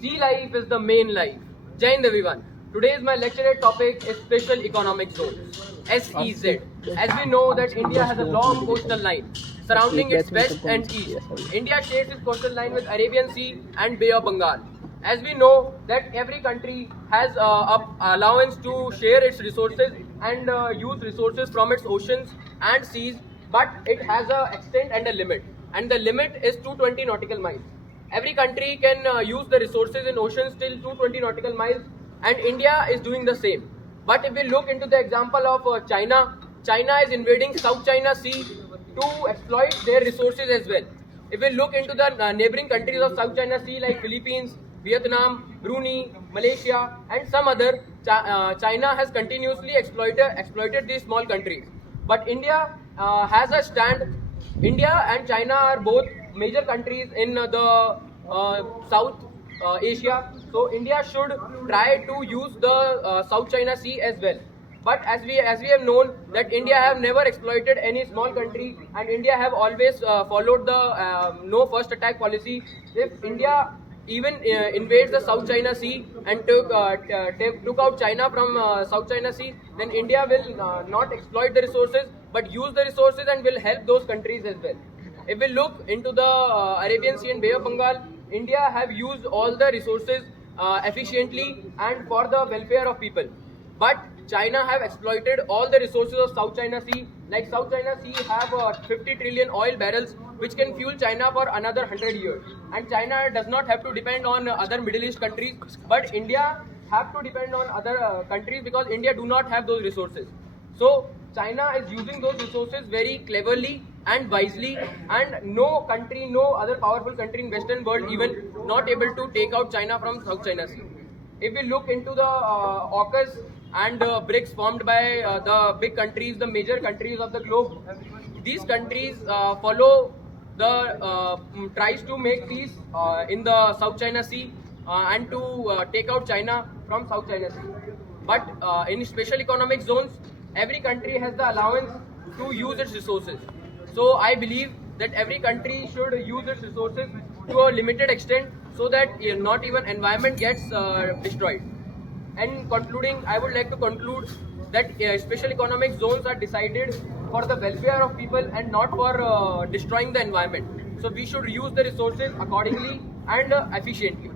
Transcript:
Sea life is the main life. Jai Hind everyone. Today's my lecture topic is Special Economic Zones, SEZ. As we know that India has a long coastal line surrounding its west and east. India shares its coastal line with Arabian Sea and Bay of Bengal. As we know that every country has allowance to share its resources and use resources from its oceans and seas, but it has a extent and a limit, and the limit is 220 nautical miles. Every country can use the resources in oceans till 220 nautical miles, and India is doing the same. But if we look into the example of China is invading South China Sea to exploit their resources as well. If we look into the neighboring countries of South China Sea like Philippines, Vietnam, Brunei, Malaysia, and some other, China has continuously exploited these small countries. But India has a stand. India and China are both major countries in the South Asia. So India should try to use the South China Sea as well. But as we have known that India have never exploited any small country, and India have always followed the no first attack policy. If India even invades the South China Sea and took out China from South China Sea, then India will not exploit the resources but use the resources and will help those countries as well. If we look into the Arabian Sea and Bay of Bengal, India have used all the resources efficiently and for the welfare of people. But China have exploited all the resources of South China Sea. Like South China Sea have 50 trillion oil barrels which can fuel China for another 100 years. And China does not have to depend on other Middle East countries, but India have to depend on other countries because India do not have those resources. So China is using those resources very cleverly and wisely, and no country, no other powerful country in Western world even not able to take out China from South China Sea. If we look into the AUKUS and BRICS formed by the big countries, the major countries of the globe, these countries follow the tries to make peace in the South China Sea and to take out China from South China Sea. But in special economic zones, every country has the allowance to use its resources. So I believe that every country should use its resources to a limited extent so that not even environment gets destroyed. And concluding, I would like to conclude that special economic zones are decided for the welfare of people and not for destroying the environment. So we should use the resources accordingly and efficiently.